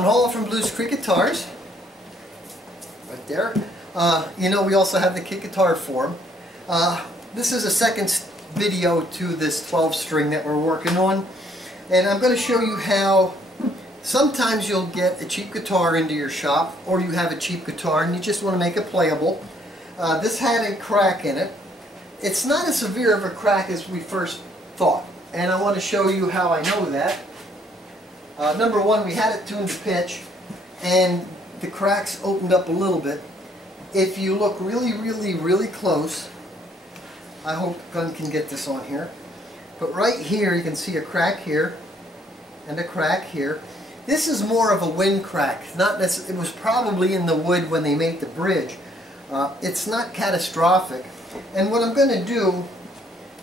Don Hall from Blues Creek Guitars, right there. You know, we also have the kick guitar form. This is a second video to this 12 string that we're working on, and I'm going to show you how sometimes you'll get a cheap guitar into your shop, or you have a cheap guitar and you just want to make it playable. This had a crack in it. It's not as severe of a crack as we first thought, and I want to show you how I know that. Number one, we had it tuned to pitch, and the cracks opened up a little bit. If you look really close, I hope the gun can get this on here, but right here you can see a crack here and a crack here. This is more of a wind crack. It was probably in the wood when they made the bridge. It's not catastrophic, and what I'm going to do,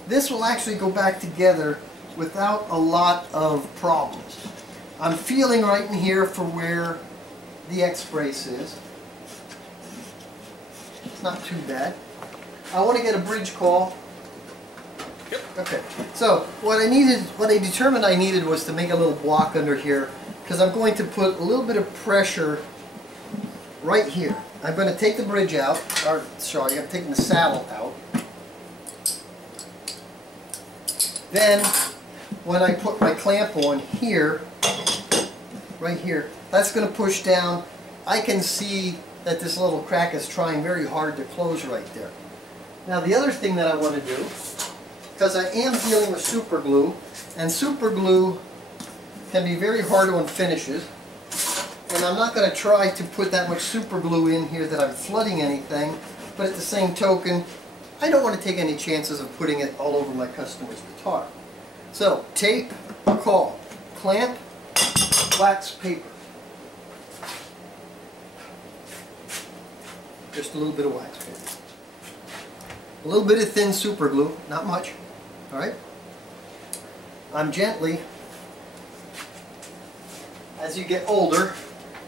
this will actually go back together without a lot of problems. I'm feeling right in here for where the X-brace is. It's not too bad. I want to get a bridge call. Yep. Okay. So what I determined I needed was to make a little block under here, because I'm going to put a little bit of pressure right here. I'm going to take the bridge out, or sorry, I'm taking the saddle out. Then when I put my clamp on here, right here, that's going to push down. I can see that this little crack is trying very hard to close right there. Now the other thing that I want to do, because I am dealing with super glue, and super glue can be very hard on finishes, and I'm not going to try to put that much super glue in here that I'm flooding anything, but at the same token, I don't want to take any chances of putting it all over my customer's guitar. So, tape, caul, clamp, wax paper. Just a little bit of wax paper. A little bit of thin super glue, not much. Alright? I'm gently, as you get older,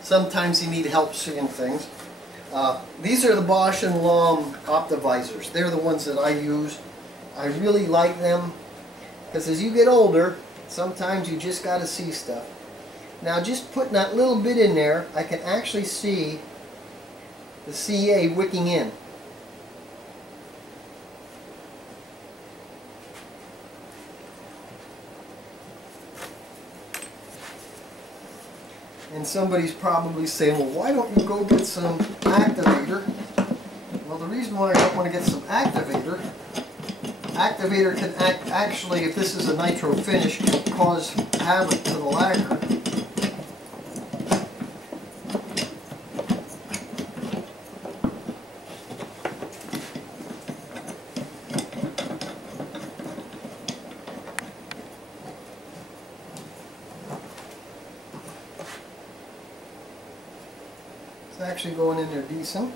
sometimes you need help seeing things. These are the Bosch & Lomb Optivisors. They're the ones that I use. I really like them, because as you get older, sometimes you just got to see stuff. Now just putting that little bit in there, I can actually see the CA wicking in. And somebody's probably saying, well, why don't you go get some activator? Well, the reason why I don't want to get some activator can actually, if this is a nitro finish, can cause havoc to the lacquer. It's actually going in there decent.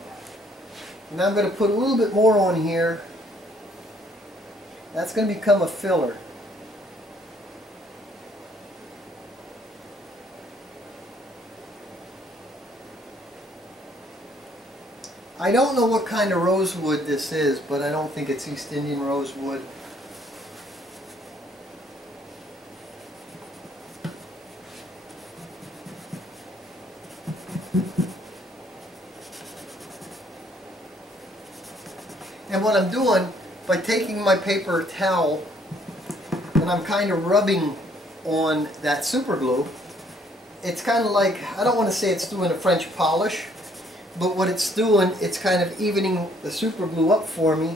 And I'm going to put a little bit more on here. That's going to become a filler. I don't know what kind of rosewood this is, but I don't think it's East Indian rosewood. And what I'm doing, by taking my paper towel and I'm kind of rubbing on that super glue, it's kind of like, I don't want to say it's doing a French polish, but what it's doing, it's kind of evening the super glue up for me.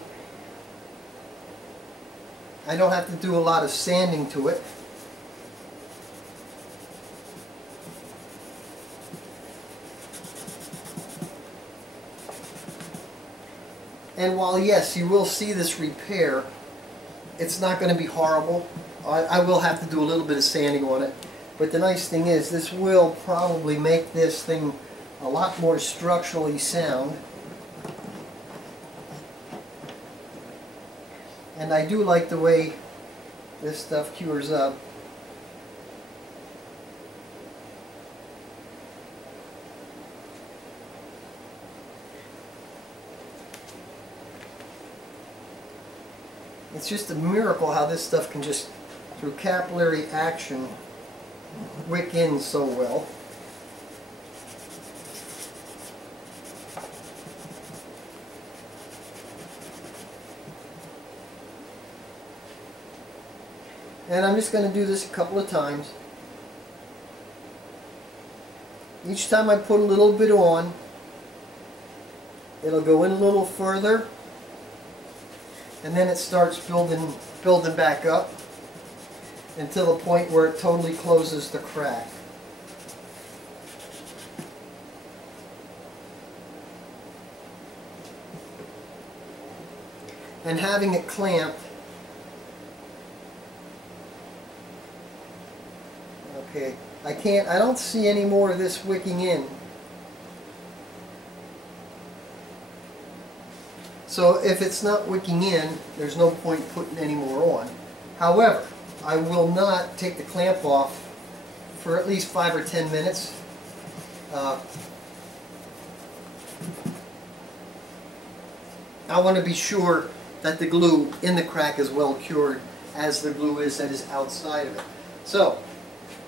I don't have to do a lot of sanding to it. And while yes, you will see this repair, it's not going to be horrible. I will have to do a little bit of sanding on it. But the nice thing is, this will probably make this thing a lot more structurally sound. And I do like the way this stuff cures up. It's just a miracle how this stuff can just, through capillary action, wick in so well. And I'm just going to do this a couple of times. Each time I put a little bit on, it'll go in a little further, and then it starts building back up until the point where it totally closes the crack. And having it clamped, okay, I don't see any more of this wicking in. So if it's not wicking in, there's no point putting any more on. However, I will not take the clamp off for at least 5 or 10 minutes. I want to be sure that the glue in the crack is well cured as the glue is that is outside of it. So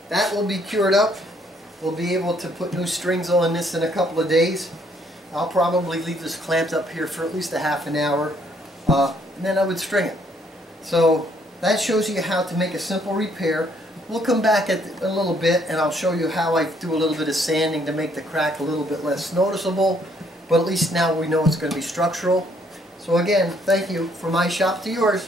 that will be cured up. We'll be able to put new strings on this in a couple of days. I'll probably leave this clamped up here for at least a half an hour, and then I would string it. So that shows you how to make a simple repair. We'll come back in a little bit and I'll show you how I do a little bit of sanding to make the crack a little bit less noticeable, but at least now we know it's going to be structural. So again, thank you. From my shop to yours.